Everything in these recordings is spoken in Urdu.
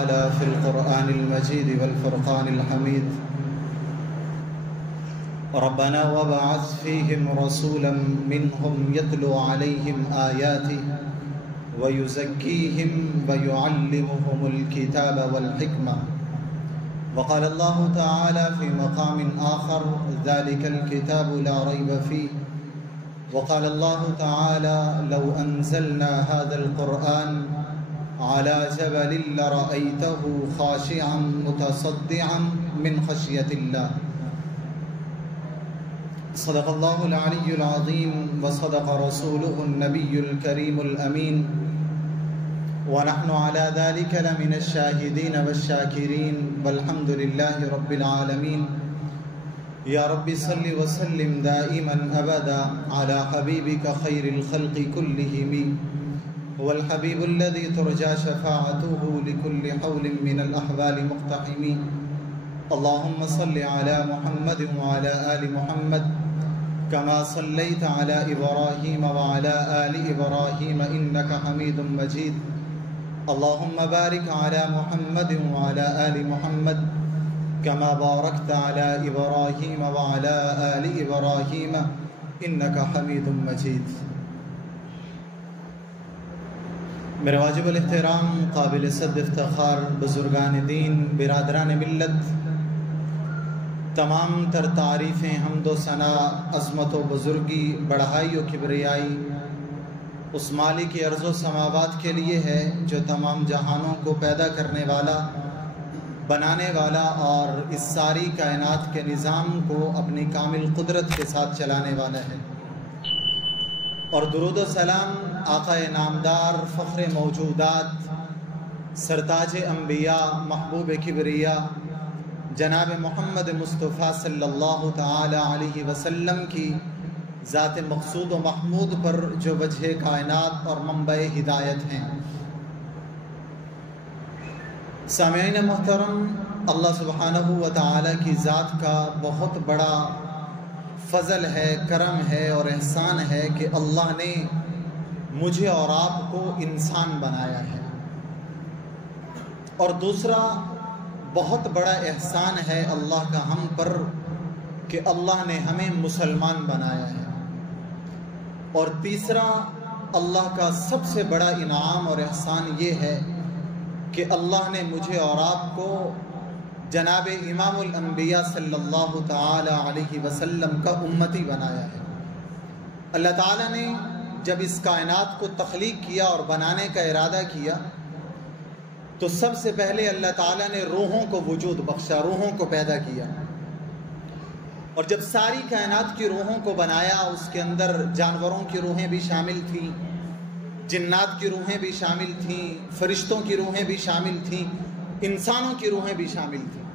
في القرآن المجيد والفرقان الحميد ربنا وبعث فيهم رسولا منهم يتلو عليهم آياته ويزكيهم ويعلمهم الكتاب والحكمة وقال الله تعالى في مقام آخر ذلك الكتاب لا ريب فيه وقال الله تعالى لو أنزلنا هذا القرآن على جبل لرأيته خاشعا متصدعا من خشية الله صدق الله العلي العظيم وصدق رسوله النبي الكريم الأمين ونحن على ذلك لمن الشاهدين والشاكرين والحمد لله رب العالمين يا رب صل وسلم دائما أبدا على حبيبك خير الخلق كلهم هو الحبيب الذي ترجى شفاعته لكل حول من الأحوال مقتحم اللهم صل على محمد وعلى آل محمد كما صليت على إبراهيم وعلى آل إبراهيم إنك حميد مجيد اللهم بارك على محمد وعلى آل محمد كما باركت على إبراهيم وعلى آل إبراهيم إنك حميد مجيد میرے واجب الاحترام قابل صد افتخار بزرگان دین برادران ملت، تمام تر تعریفیں حمد و ثنا عظمت و بزرگی بڑھائی و کبریائی اس مالک ارض و سماوات کے لیے ہے جو تمام جہانوں کو پیدا کرنے والا، بنانے والا اور اس ساری کائنات کے نظام کو اپنی کامل قدرت کے ساتھ چلانے والا ہے، اور درود و سلام آقا نامدار فخر موجودات سرتاج انبیاء محبوب کبریا جناب محمد مصطفیٰ صلی اللہ تعالی علیہ وسلم کی ذات مقصود و محمود پر جو وجہ کائنات اور منبع ہدایت ہیں۔ سامعین محترم، اللہ سبحانہ و تعالی کی ذات کا بہت بڑا فضل ہے، کرم ہے اور احسان ہے کہ اللہ نے مجھے اور آپ کو انسان بنایا ہے، اور دوسرا بہت بڑا احسان ہے اللہ کا ہم پر کہ اللہ نے ہمیں مسلمان بنایا ہے، اور تیسرا اللہ کا سب سے بڑا انعام اور احسان یہ ہے کہ اللہ نے مجھے اور آپ کو جناب امام الانبیاء صلی اللہ تعالی علیہ وسلم کا امتی بنایا ہے۔ اللہ تعالیٰ نے جب اس کائنات کو تخلیق کیا اور بنانے کا ارادہ کیا تو سب سے پہلے اللہ تعالیٰ نے روحوں کو وجود بخشا، روحوں کو پیدا کیا، اور جب ساری کائنات کی روحوں کو بنایا اس کے اندر جانوروں کی روحیں بھی شامل تھیں، جنات کی روحیں بھی شامل تھیں، فرشتوں کی روحیں بھی شامل تھیں، انسانوں کی روحیں بھی شامل تھیں،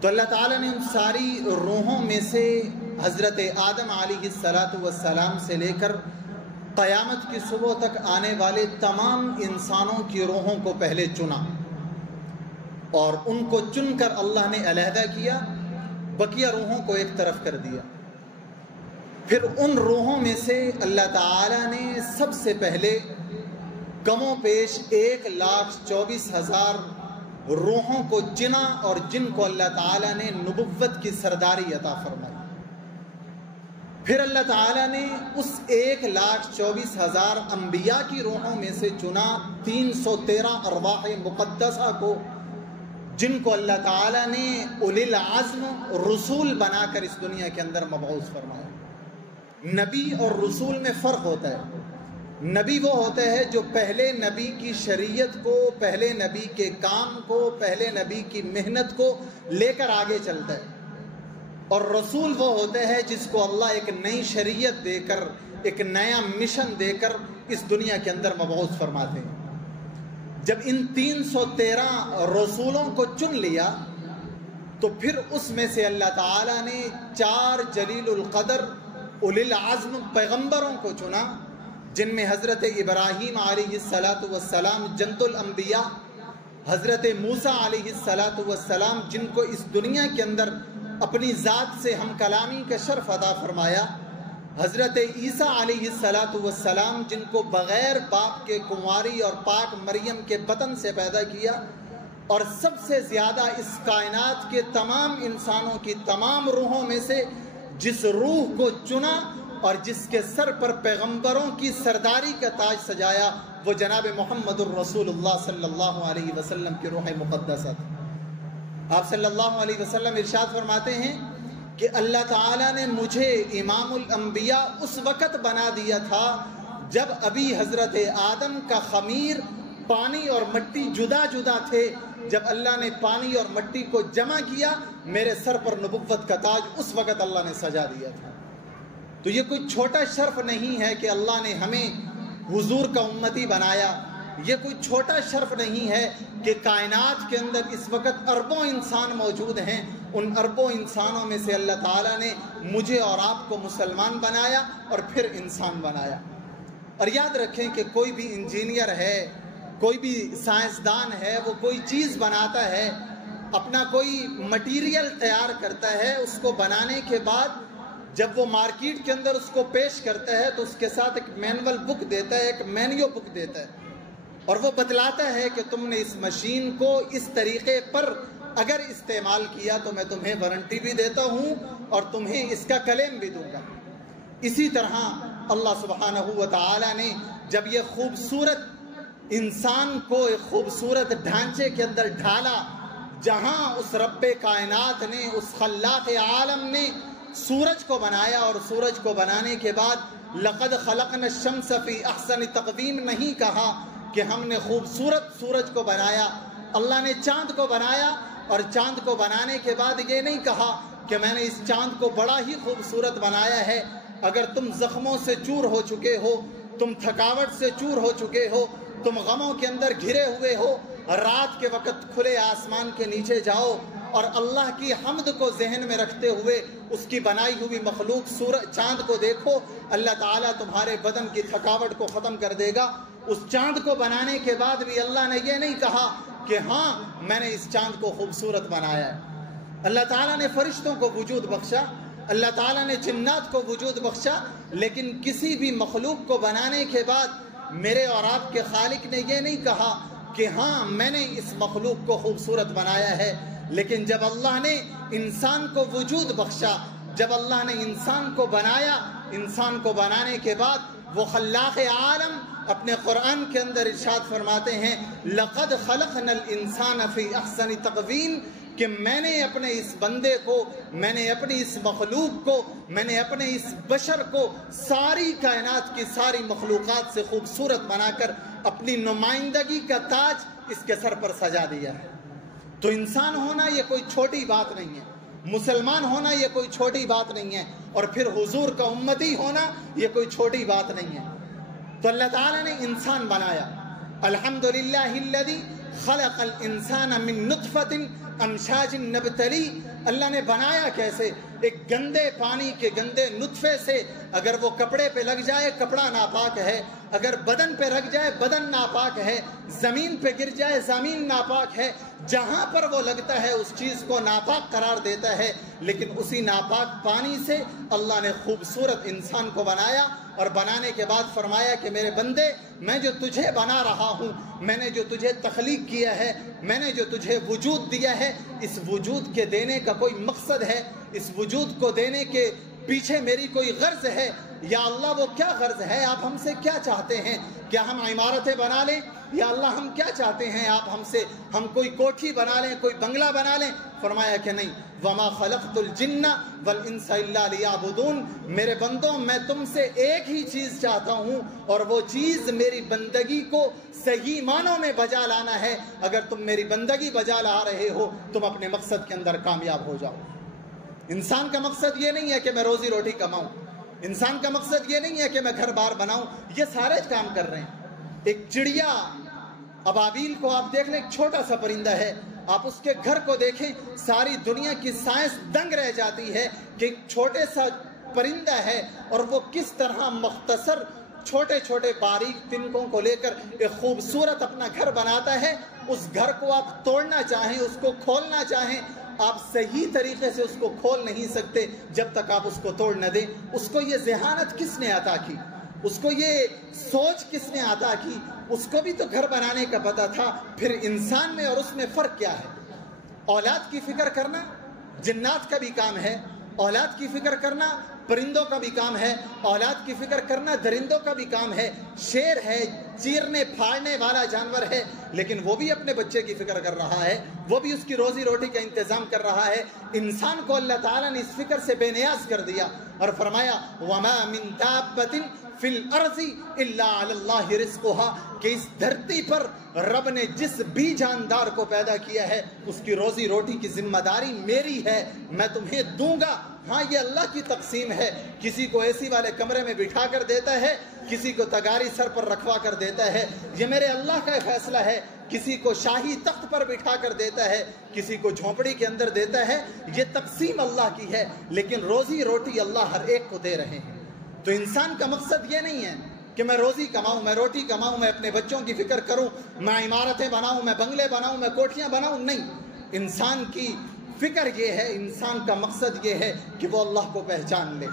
تو اللہ تعالیٰ نے ان ساری روحوں میں سے حضرت آدم علیہ السلام سے لے کر قیامت کی صبح تک آنے والے تمام انسانوں کی روحوں کو پہلے چنا، اور ان کو چن کر اللہ نے علیحدہ کیا، بقیہ روحوں کو ایک طرف کر دیا۔ پھر ان روحوں میں سے اللہ تعالیٰ نے سب سے پہلے کم و پیش 1,24,000 روحوں کو چنا، اور جن کو اللہ تعالیٰ نے نبوت کی سرداری عطا فرمائی۔ پھر اللہ تعالیٰ نے اس 1,24,000 انبیاء کی روحوں میں سے چنا 313 ارواح مقدسہ کو، جن کو اللہ تعالیٰ نے اولی العزم رسول بنا کر اس دنیا کے اندر مبعوث فرمایا۔ نبی اور رسول میں فرق ہوتا ہے۔ نبی وہ ہوتا ہے جو پہلے نبی کی شریعت کو، پہلے نبی کے کام کو، پہلے نبی کی محنت کو لے کر آگے چلتا ہے، اور رسول وہ ہوتا ہے جس کو اللہ ایک نئی شریعت دے کر، ایک نیا مشن دے کر اس دنیا کے اندر مبعوث فرماتے ہیں۔ جب ان 313 رسولوں کو چن لیا تو پھر اس میں سے اللہ تعالیٰ نے 4 جلیل القدر اولی العزم پیغمبروں کو چنا، جن میں حضرت ابراہیم علیہ السلام جنت الانبیاء، حضرت موسیٰ علیہ السلام جن کو اس دنیا کے اندر اپنی ذات سے ہم کلامی کا شرف عطا فرمایا، حضرت عیسیٰ علیہ السلام جن کو بغیر باپ کے کنواری اور پاک مریم کے بطن سے پیدا کیا، اور سب سے زیادہ اس کائنات کے تمام انسانوں کی تمام روحوں میں سے جس روح کو چنا اور جس کے سر پر پیغمبروں کی سرداری کا تاج سجایا وہ جناب محمد الرسول اللہ صلی اللہ علیہ وسلم کی روح مقدسہ تھی۔ آپ صلی اللہ علیہ وسلم ارشاد فرماتے ہیں کہ اللہ تعالیٰ نے مجھے امام الانبیاء اس وقت بنا دیا تھا جب ابھی حضرت آدم کا خمیر پانی اور مٹی جدا جدا تھے۔ جب اللہ نے پانی اور مٹی کو جمع کیا میرے سر پر نبوت کا تاج اس وقت اللہ نے سجا دیا تھا۔ تو یہ کوئی چھوٹا شرف نہیں ہے کہ اللہ نے ہمیں حضور کا امتی بنایا، یہ کوئی چھوٹا شرف نہیں ہے کہ کائنات کے اندر اس وقت اربوں انسان موجود ہیں، ان اربوں انسانوں میں سے اللہ تعالیٰ نے مجھے اور آپ کو مسلمان بنایا اور پھر انسان بنایا۔ اور یاد رکھیں کہ کوئی بھی انجینئر ہے، کوئی بھی سائنسدان ہے، وہ کوئی چیز بناتا ہے، اپنا کوئی مٹیریل تیار کرتا ہے، اس کو بنانے کے بعد جب وہ مارکیٹ کے اندر اس کو پیش کرتا ہے تو اس کے ساتھ ایک مینول بک دیتا ہے، ایک مینیو بک دیتا ہے، اور وہ بتلاتا ہے کہ تم نے اس مشین کو اس طریقے پر اگر استعمال کیا تو میں تمہیں وارنٹی بھی دیتا ہوں اور تمہیں اس کا کلیم بھی دوں گا۔ اسی طرح اللہ سبحانہ و تعالی نے جب یہ خوبصورت انسان کو ایک خوبصورت ڈھانچے کے اندر ڈھالا، جہاں اس رب کائنات نے، اس خلاق عالم نے سورج کو بنایا، اور سورج کو بنانے کے بعد لقد خلقنا الشمس فی احسن تقویم نہیں کہا کہ ہم نے خوبصورت سورج کو بنایا، اللہ نے چاند کو بنایا، اور چاند کو بنانے کے بعد یہ نہیں کہا کہ میں نے اس چاند کو بڑا ہی خوبصورت بنایا ہے، اگر تم زخموں سے چور ہو چکے ہو، تم تھکاوٹ سے چور ہو چکے ہو، تم غموں کے اندر گھرے ہوئے ہو، رات کے وقت کھلے آسمان کے نیچے جاؤ اور اللہ کی حمد کو ذہن میں رکھتے ہوئے اس کی بنائی ہوئی مخلوق چاند کو دیکھو، اللہ تعالیٰ تمہارے بدن کی تھکاوٹ کو ختم کر دے گا۔ اس چاند کو بنانے کے بعد بھی اللہ نے یہ نہیں کہا کہ ہاں میں نے اس چاند کو خوبصورت بنایا ہے۔ اللہ تعالیٰ نے فرشتوں کو وجود بخشا، اللہ تعالیٰ نے جنات کو وجود بخشا، لیکن کسی بھی مخلوق کو بنانے کے بعد میرے اور آپ کے خالق نے یہ نہیں کہا کہ ہاں میں نے اس مخلوق کو خوبصورت بنایا ہے۔ لیکن جب اللہ نے انسان کو وجود بخشا، جب اللہ نے انسان کو بنایا، انسان کو بنانے کے بعد وہ خلاق عالم اپنے قرآن کے اندر ارشاد فرماتے ہیں لَقَدْ خَلَقْنَا الْإِنسَانَ فِي أَحْسَنِ تَقْوِيمٍ، کہ میں نے اپنے اس بندے کو، میں نے اپنی اس مخلوق کو، میں نے اپنے اس بشر کو ساری کائنات کی ساری مخلوقات سے خوبصورت بنا کر اپنی نمائندگی کا تاج اس کے سر پر سجا دیا ہے۔ تو انسان ہونا یہ کوئی چھوٹی بات نہیں ہے، مسلمان ہونا یہ کوئی چھوٹی بات نہیں ہے، اور پھر حضور کا امتی ہونا یہ کوئی چھوٹی بات نہیں ہے۔ تو اللہ تعالیٰ نے انسان بنایا، الحمدللہ الذی خلق الانسان من نطفۃ امشاج نبتلی، اللہ نے بنایا کیسے؟ ایک گندے پانی کے گندے نطفے سے، اگر وہ کپڑے پہ لگ جائے کپڑا ناپاک ہے، اگر بدن پہ لگ جائے بدن ناپاک ہے، زمین پہ گر جائے زمین ناپاک ہے، جہاں پر وہ لگتا ہے اس چیز کو ناپاک قرار دیتا ہے، لیکن اسی ناپاک پانی سے اللہ نے خوبصورت انسان کو بنایا، اور بنانے کے بعد فرمایا کہ میرے بندے میں جو تجھے بنا رہا ہوں، میں نے جو تجھے تخلیق کیا ہے، میں نے جو تجھے وجود دیا ہے، اس وجود کے دینے کا کوئی مقصد ہے، اس وجود کو دینے کے پیچھے میری کوئی غرض ہے، یا اللہ وہ کیا غرض ہے؟ آپ ہم سے کیا چاہتے ہیں؟ کیا ہم عمارتیں بنا لیں؟ یا اللہ ہم کیا چاہتے ہیں آپ ہم سے؟ ہم کوئی کوٹھی بنا لیں، کوئی بنگلہ بنا لیں؟ فرمایا کہ نہیں، وَمَا خَلَقْتُ الْجِنَّ وَالْإِنسَ إِلَّا لِيَعْبُدُونَ، میرے بندوں میں تم سے ایک ہی چیز چاہتا ہوں، اور وہ چیز میری بندگی کو صحیح معنوں میں بجا لانا ہے۔ اگر تم میری بندگی بجا لا رہے ہو تم اپنے مقصد کے اندر کامیاب ہو جاؤ۔ انسان کا مقصد یہ نہیں ہے کہ میں روزی روٹی کماؤں، انسان کا مقصد یہ نہیں ہے کہ میں گھر بار بناؤں، یہ سارے کام کر رہے ہیں۔ ایک چڑیا ابابیل کو آپ دیکھ لیں، ایک چھوٹا سا پرندہ ہے، آپ اس کے گھر کو دیکھیں، ساری دنیا کی سائنس دنگ رہ جاتی ہے کہ ایک چھوٹے سا پرندہ ہے اور وہ کس طرح مختصر چھوٹے چھوٹے باریک تنکوں کو لے کر ایک خوبصورت اپنا گھر بناتا ہے۔ اس گھر کو آپ توڑنا چاہیں، اس کو کھولنا چاہیں، آپ صحیح طریقے سے اس کو کھول نہیں سکتے جب تک آپ اس کو توڑ نہ دیں۔ اس کو یہ ذہانت کس نے عطا کی؟ اس کو یہ سوچ کس نے عطا کی؟ اس کو بھی تو گھر بنانے کا پتہ تھا. پھر انسان میں اور اس میں فرق کیا ہے؟ اولاد کی فکر کرنا جنات کا بھی کام ہے، اولاد کی فکر کرنا پرندوں کا بھی کام ہے، اولاد کی فکر کرنا درندوں کا بھی کام ہے. شیر ہے، چیرنے پھاڑنے والا جانور ہے، لیکن وہ بھی اپنے بچے کی فکر کر رہا ہے، وہ بھی اس کی روزی روٹی کا انتظام کر رہا ہے. انسان کو اللہ تعالیٰ نے اس فکر سے بے نیاز کر دیا اور فرمایا وَمَا مِن دَابَّةٍ فِي الْأَرْضِ إِلَّا عَلَى اللَّهِ رِزْقُهَا، کہ اس دھرتی پر رب نے جس بھی جاندار کو پیدا کیا ہے اس کی روزی روٹی کی ذمہ داری میری ہے، میں تمہیں دوں گا. ہاں یہ اللہ کی تقسیم ہے، کسی کو اے سی والے کمرے میں بٹھا کر دیتا ہے، کسی کو تگاری سر پر رکھوا کر دیتا ہے، یہ میرے اللہ کا فیصلہ ہے. کسی کو شاہی تخت پر بٹھا کر دیتا ہے، کسی کو جھونپڑی کے اندر دیتا ہے، یہ تقسیم اللہ کی ہے، لیکن روزی روٹی اللہ ہر ایک کو دے رہے ہیں. تو انسان کا مقصد یہ نہیں ہے کہ میں روزی کماؤں، میں روٹی کماؤں، میں اپنے بچوں کی فکر کروں، میں عمارتیں بناؤں، میں بنگلے بناؤں، میں کوٹھیاں بناؤں. نہیں، انسان کی فکر یہ ہے، انسان کا مقصد یہ ہے کہ وہ اللہ کو پہچان لے.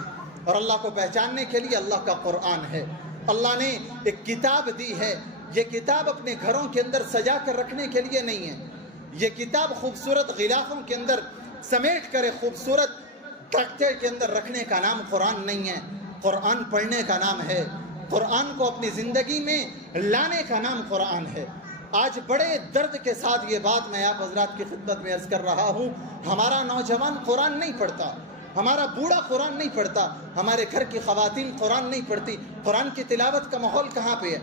اور اللہ کو پہچاننے کے لیے اللہ کا قرآن ہے. اللہ نے ایک کتاب دی ہے. یہ کتاب اپنے گھروں کے اندر سجا کر رکھنے کے لیے نہیں ہے. یہ کتاب خوبصورت غلافوں کے اندر سمیٹ کر خوبصورت تختے کے اندر رکھنے کا نام قرآن نہیں ہے. قرآن پڑھنے کا نام ہے. قرآن کو اپنی زندگی میں لانے کا نام قرآن ہے. آج بڑے درد کے ساتھ یہ بات میں آپ حضرات کی خدمت میں عرض کر رہا ہوں، ہمارا نوجوان قرآن نہیں پڑھتا، ہمارا بوڑھا قرآن نہیں پڑھتا، ہمارے گھر کی خواتین قرآن نہیں پڑھتی. قرآن کی تلاوت کا ماحول کہاں پہ ہے؟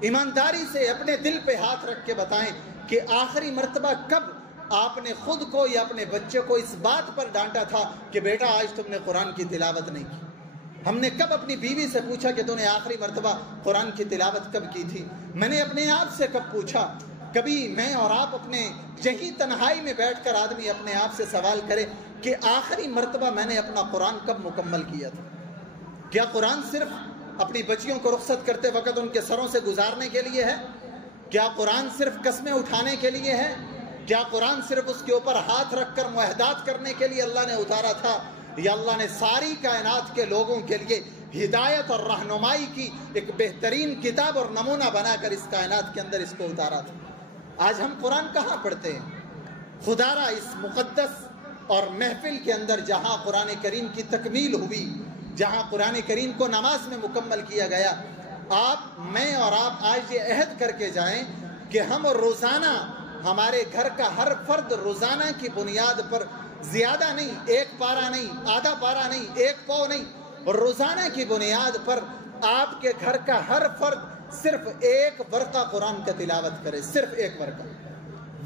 ایمانداری سے اپنے دل پہ ہاتھ رکھ کے بتائیں کہ آخری مرتبہ کب آپ نے خود کو یا اپنے بچے کو اس بات پر ڈانٹا تھا کہ بیٹا آج تم نے قرآن کی تلاوت نہیں کی؟ ہم نے کب اپنی بیوی سے پوچھا کہ تو نے آخری مرتبہ قرآن کی تلاوت کب کی تھی؟ میں نے اپنے آپ سے کب پوچھا؟ کبھی میں اور آپ اپنے یہی تنہائی میں بیٹھ کر آدمی اپنے آپ سے سوال کرے کہ آخری مرتبہ میں نے اپنا قرآن کب مکمل کیا تھا؟ کیا قرآن صرف اپنی بچیوں کو رخصت کرتے وقت ان کے سروں سے گزارنے کے لیے ہے؟ کیا قرآن صرف قسمیں اٹھانے کے لیے ہے؟ کیا قرآن صرف اس کے اوپر ہاتھ رکھ کر معاہدات کرنے کے لیے اللہ نے اتارا تھا؟ یا اللہ نے ساری کائنات کے لوگوں کے لیے ہدایت اور رہنمائی کی ایک بہترین کتاب اور نمونہ بنا کر اس کائنات کے اندر اس کو اتارا تھا؟ آج ہم قرآن کہاں پڑھتے ہیں؟ خدا را اس مقدس اور محفل کے اندر جہاں قرآن کریم کی تکمیل ہوئی، جہاں قرآن کریم کو نماز میں مکمل کیا گیا، میں اور آپ آج یہ عہد کر کے جائیں کہ ہم روزانہ، ہمارے گھر کا ہر فرد روزانہ کی بنیاد پر زیادہ نہیں، ایک پارہ نہیں، آدھا پارہ نہیں، ایک پاؤ نہیں، روزانہ کی بنیاد پر آپ کے گھر کا ہر فرد صرف ایک ورقہ قرآن کا تلاوت کرے، صرف ایک ورقہ.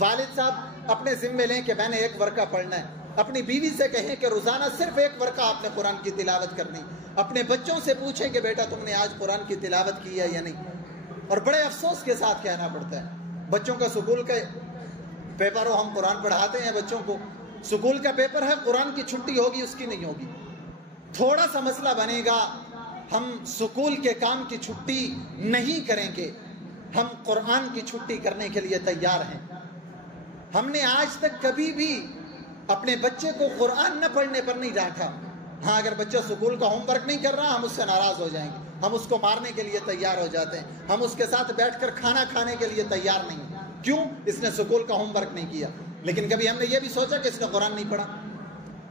والد صاحب اپنے ذمے لیں کہ میں نے ایک ورقہ پڑھنا ہے. اپنی بیوی سے کہیں کہ روزانہ صرف ایک ورقہ آپ نے قرآن کی تلاوت کرنی. اپنے بچوں سے پوچھیں کہ بیٹا تم نے آج قرآن کی تلاوت کی ہے یا نہیں. اور بڑے افسوس کے ساتھ کہنا پڑتا ہے، بچوں کا سکول کا پیپر ہو، ہم قرآن پڑھاتے ہیں بچوں کو، سکول کا پیپر ہے، قرآن کی چھٹی ہوگی، اس کی نہیں ہوگی. تھوڑا سا مسئلہ بنے گا، ہم سکول کے کام کی چھٹی نہیں کریں گے، ہم قرآن کی چھٹی کرنے کے لیے تیار ہیں. ہم نے آج تک کبھی بھی اپنے بچے کو قرآن نہ پڑھنے پر نہیں ڈانٹا. ہاں اگر بچہ سکول کا ہوم ورک نہیں کر رہا ہم اس سے ناراض ہو جائیں گے، ہم اس کو مارنے کے لیے تیار ہو جاتے ہیں، ہم اس کے ساتھ بیٹھ کر کھانا کھانے کے لیے تیار نہیں. کیوں؟ اس نے سکول کا ہوم ورک نہیں کیا. لیکن کبھی ہم نے یہ بھی سوچا کہ اس نے قرآن نہیں پڑھا.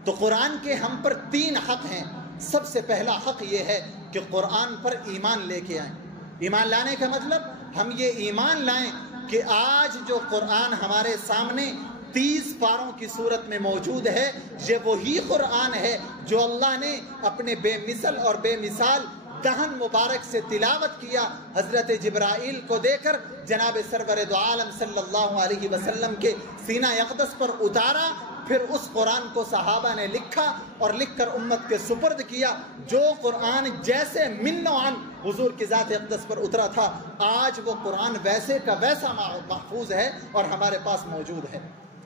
تو قرآن کے ہم پر 3 حق ہیں. سب سے پہلا حق یہ ہے کہ قرآن پر ایمان لے کے آئیں. ایمان لانے کا مطلب ہم یہ ایمان لائیں کہ آج جو قرآن ہمارے سامنے 30 پاروں کی صورت میں موجود ہے، یہ وہی قرآن ہے جو اللہ نے اپنے بے مثل اور بے مثال دہن مبارک سے تلاوت کیا. حضرت جبرائیل کو دے کر جناب سرور دو عالم صلی اللہ علیہ وسلم کے سینہ اقدس پر اتارا. پھر اس قرآن کو صحابہ نے لکھا اور لکھ کر امت کے سپرد کیا. جو قرآن جیسے من و عن حضور کی ذات اقدس پر اترا تھا، آج وہ قرآن ویسے کا ویسا محفوظ ہے اور ہمارے پاس موجود ہے.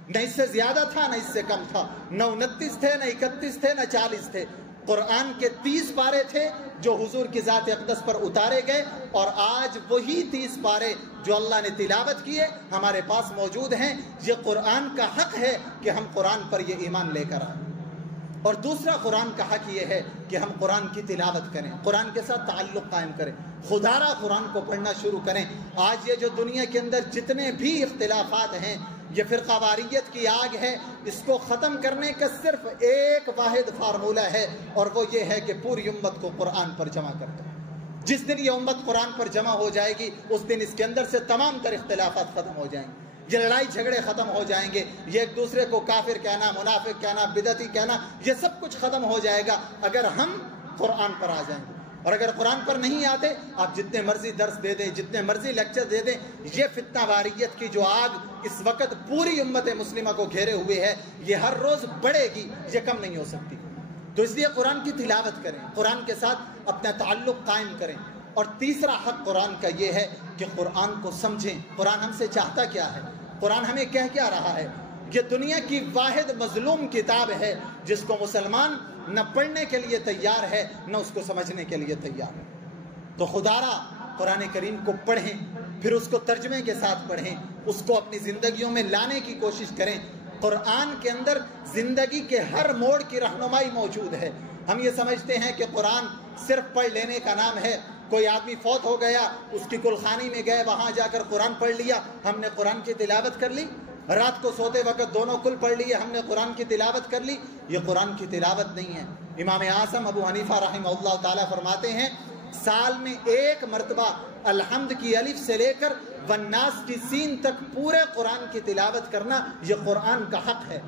نہ اس سے زیادہ تھا نہ اس سے کم تھا، نہ 29 تھے نہ 31 تھے نہ 40 تھے. قرآن کے 30 پارے تھے جو حضور کی ذات اقدس پر اتارے گئے، اور آج وہی 30 پارے جو اللہ نے تلاوت کیے ہمارے پاس موجود ہیں. یہ قرآن کا حق ہے کہ ہم قرآن پر یہ ایمان لے کر آئیں. اور دوسرا قرآن کا حق یہ ہے کہ ہم قرآن کی تلاوت کریں، قرآن کے ساتھ تعلق قائم کریں، خدا را قرآن کو پڑھنا شروع کریں۔ آج یہ جو دنیا کے اندر جتنے بھی اختلافات ہیں، یہ فرقہ واریت کی آگ ہے، اس کو ختم کرنے کا صرف ایک واحد فارمولہ ہے، اور وہ یہ ہے کہ پوری امت کو قرآن پر جمع کر دیں۔ جس دن یہ امت قرآن پر جمع ہو جائے گی، اس دن اس کے اندر سے تمام تر اختلافات ختم ہو جائیں گے، یہ لڑائی جھگڑے ختم ہو جائیں گے، یہ ایک دوسرے کو کافر کہنا، منافق کہنا، بدعتی کہنا، یہ سب کچھ ختم ہو جائے گا اگر ہم قرآن پر آ جائیں گے۔ اور اگر قرآن پر نہیں آتے، آپ جتنے مرضی درس دے دیں، جتنے مرضی لیکچر دے دیں، یہ فتنہ واریت کی جو آگ اس وقت پوری امت مسلمہ کو گھیرے ہوئے ہے، یہ ہر روز بڑھے گی، یہ کم نہیں ہو سکتی۔ تو اس لیے قرآن کی تلاوت کریں، قرآن کے ساتھ اپنا تعلق قائم کریں۔ اور تیسرا حق قرآن کا یہ ہے کہ قرآن کو سمجھیں، قرآن ہم سے چاہتا کیا ہے، قرآن ہمیں کہہ کیا رہا ہے۔ یہ دنیا کی واحد مظلوم کتاب ہے جس کو مسلمان نہ پڑھنے کے لیے تیار ہے، نہ اس کو سمجھنے کے لیے تیار ہے۔ تو خدا را قرآن کریم کو پڑھیں، پھر اس کو ترجمے کے ساتھ پڑھیں، اس کو اپنی زندگیوں میں لانے کی کوشش کریں۔ قرآن کے اندر زندگی کے ہر موڑ کی رہنمائی موجود ہے۔ ہم یہ سمجھتے ہیں کہ قرآن صرف پڑھ لینے کا نام ہے، کوئی آدمی فوت ہو گیا، اس کی کلخانی میں گئے، وہاں جا کر قرآن پڑھ لیا، ہم نے قرآن کی تلاوت کر لی، رات کو سوتے وقت دونوں کل پڑھ لیے، ہم نے قرآن کی تلاوت کر لی۔ یہ قرآن کی تلاوت نہیں ہے۔ امام اعظم ابو حنیفہ رحمہ اللہ تعالیٰ فرماتے ہیں، سال میں ایک مرتبہ الحمد کی الف سے لے کر والناس کی سین تک پورے قرآن کی تلاوت کرنا یہ قرآن کا حق ہے۔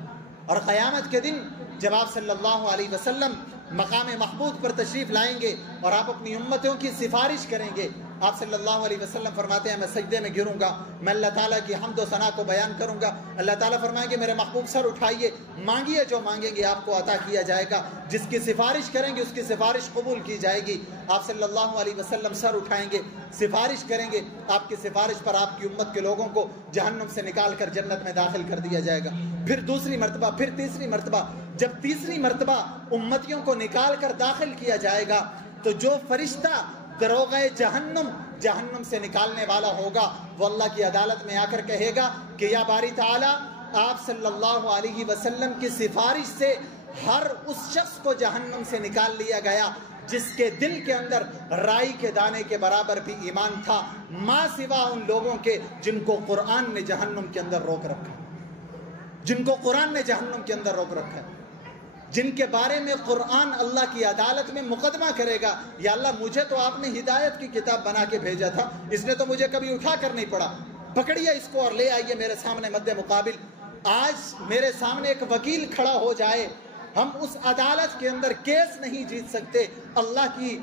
اور قیامت کے دن جب آپ صلی اللہ علیہ وسلم مقام محمود پر تشریف لائیں گے اور آپ اپنی امتوں کی سفارش کریں گے، آپ صلی اللہ علیہ وسلم فرماتے ہیں میں سجدے میں گروں گا، میں اللہ تعالیٰ کی حمد و ثنا کو بیان کروں گا، اللہ تعالیٰ فرمائیں گے میرے محبوب سر اٹھائیے، مانگیے جو مانگیں گے آپ کو عطا کیا جائے گا، جس کی سفارش کریں گے اس کی سفارش قبول کی جائے گی۔ آپ صلی اللہ علیہ وسلم سر اٹھائیں گے، سفارش کریں گے، آپ کی سفارش پر آپ کی امت کے لوگوں کو جہنم سے نکال کر جنت میں داخل کر دیا جائے گا۔ پھر دوسری مرتبہ، پھر تیسری مرتبہ، جب تیسری مرتبہ امتیوں کو نکال کر داخل کیا جائے گا تو جو فرشتہ دروغہ جہنم سے نکالنے والا ہوگا وہ اللہ کی عدالت میں آ کر کہے گا کہ یا باری تعالیٰ، آپ صلی اللہ علیہ وسلم کی سفارش سے ہر اس شخص کو جہنم سے نکال لیا گیا جس کے دل کے اندر رائی کے دانے کے برابر بھی ایمان تھا، ما سوا ان لوگوں کے جن کو قرآن نے جہنم کے اندر روک رکھا، جن کو قرآن نے جہنم کے اندر روک رکھا، جن کے بارے میں قرآن اللہ کی عدالت میں مقدمہ کرے گا، یا اللہ مجھے تو آپ نے ہدایت کی کتاب بنا کے بھیجا تھا، اس نے تو مجھے کبھی اٹھا کر نہیں پڑا، پکڑیے اس کو اور لے آئیے میرے سامنے مد مقابل۔ آج میرے سامنے ایک وکیل کھڑا ہو جائے، ہم اس عدالت کے اندر کیس نہیں جیت سکتے، اللہ کی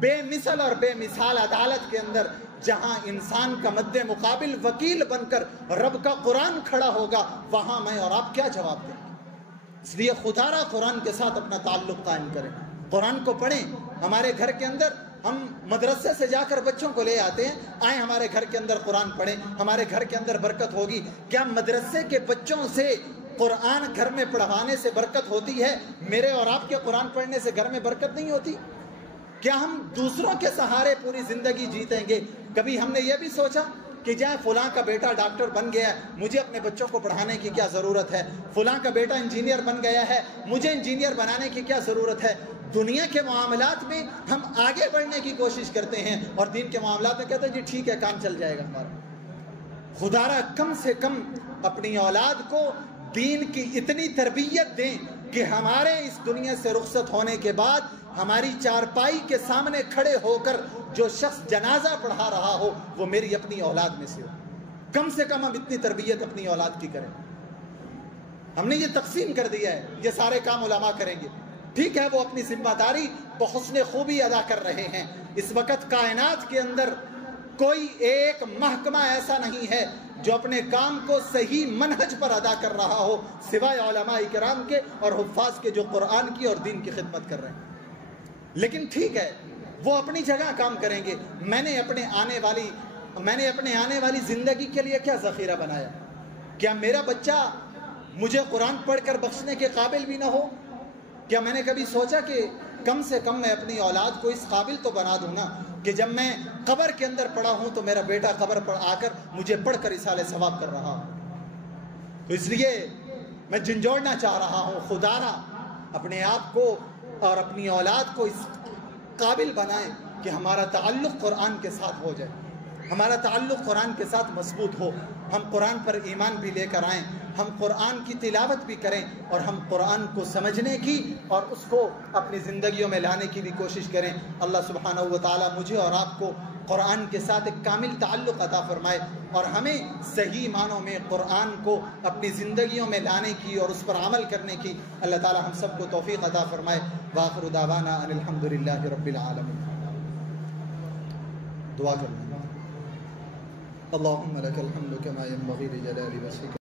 بے مثل اور بے مثال عدالت کے اندر جہاں انسان کا مد مقابل وکیل بن کر رب کا قرآن کھڑا ہوگا، وہاں میں اور آپ کیا جواب دیں گے؟ اس لیے خدا را قرآن کے ساتھ اپنا تعلق قائم کریں، قرآن کو پڑھیں۔ ہمارے گھر کے اندر ہم مدرسے سے جا کر بچوں کو لے آتے ہیں، آئیں ہمارے گھر کے اندر قرآن پڑھیں، ہمارے گھر کے اندر برکت ہوگی۔ کیا مدرسے کے بچوں سے قرآن گھر میں پڑھوانے سے برکت ہوتی ہے؟ میرے اور آپ کے قرآن پڑھنے سے گھر میں برکت نہیں ہوتی؟ کیا ہم دوسروں کے سہارے پوری زندگی جیتیں گے؟ کبھی ہم نے یہ بھی سوچا کہ جائے فلاں کا بیٹا ڈاکٹر بن گیا ہے، مجھے اپنے بچوں کو پڑھانے کی کیا ضرورت ہے؟ فلاں کا بیٹا انجینئر بن گیا ہے، مجھے انجینئر بنانے کی کیا ضرورت ہے؟ دنیا کے معاملات میں ہم آگے بڑھنے کی کوشش کرتے ہیں اور دین کے معاملات میں کہتے ہیں جی ٹھیک ہے کام چل جائے گا ہمارا۔ خدا را کم سے کم اپنی اولاد کو دین کی اتنی تربیت دیں کہ ہمارے اس دنیا سے رخصت ہونے کے بعد ہماری چارپائی کے سامنے کھڑے ہو کر جو شخص جنازہ پڑھا رہا ہو وہ میری اپنی اولاد میں سے ہو۔ کم سے کم ہم اتنی تربیت اپنی اولاد کی کریں۔ ہم نے یہ تقسیم کر دیا ہے، یہ سارے کام علماء کریں گے، ٹھیک ہے، وہ اپنی ذمہ داری بحسن خوبی ادا کر رہے ہیں۔ اس وقت کائنات کے اندر کوئی ایک محکمہ ایسا نہیں ہے جو اپنے کام کو صحیح منہج پر ادا کر رہا ہو سوائے علماء کرام کے اور حفاظ کے جو قرآن کی اور دین کی خدمت کر رہے ہیں۔ لیکن ٹھیک ہے، وہ اپنی جگہ کام کریں گے، میں نے اپنے آنے والی زندگی کے لیے کیا ذخیرہ بنایا؟ کیا میرا بچہ مجھے قرآن پڑھ کر بخشنے کے قابل بھی نہ ہو؟ کیا میں نے کبھی سوچا کہ کم سے کم میں اپنی اولاد کو اس قابل تو بنا دوں نا کہ جب میں قبر کے اندر پڑا ہوں تو میرا بیٹا قبر پر آ کر مجھے پڑھ کر اصالہ ثواب کر رہا ہوں۔ تو اس لیے میں جھنجھوڑنا چاہ رہا ہوں، خدا را اپنے آپ کو اور اپنی اولاد کو اس قابل بنائیں کہ ہمارا تعلق قرآن کے ساتھ ہو جائے، ہمارا تعلق قرآن کے ساتھ مضبوط ہو، ہم قرآن پر ایمان بھی لے کر آئیں، ہم قرآن کی تلاوت بھی کریں، اور ہم قرآن کو سمجھنے کی اور اس کو اپنی زندگیوں میں لانے کی بھی کوشش کریں۔ اللہ سبحانہ و تعالیٰ مجھے اور آپ کو قرآن کے ساتھ ایک کامل تعلق عطا فرمائے، اور ہمیں صحیح معنوں میں قرآن کو اپنی زندگیوں میں لانے کی اور اس پر عمل کرنے کی اللہ تعالیٰ ہم سب کو توفیق عطا فرمائے۔ وآخر دعوانا ان الحمدللہ رب العالمین۔ دعا کریں۔ اللہم لک الحمد کما ینبغی لجلال وجہک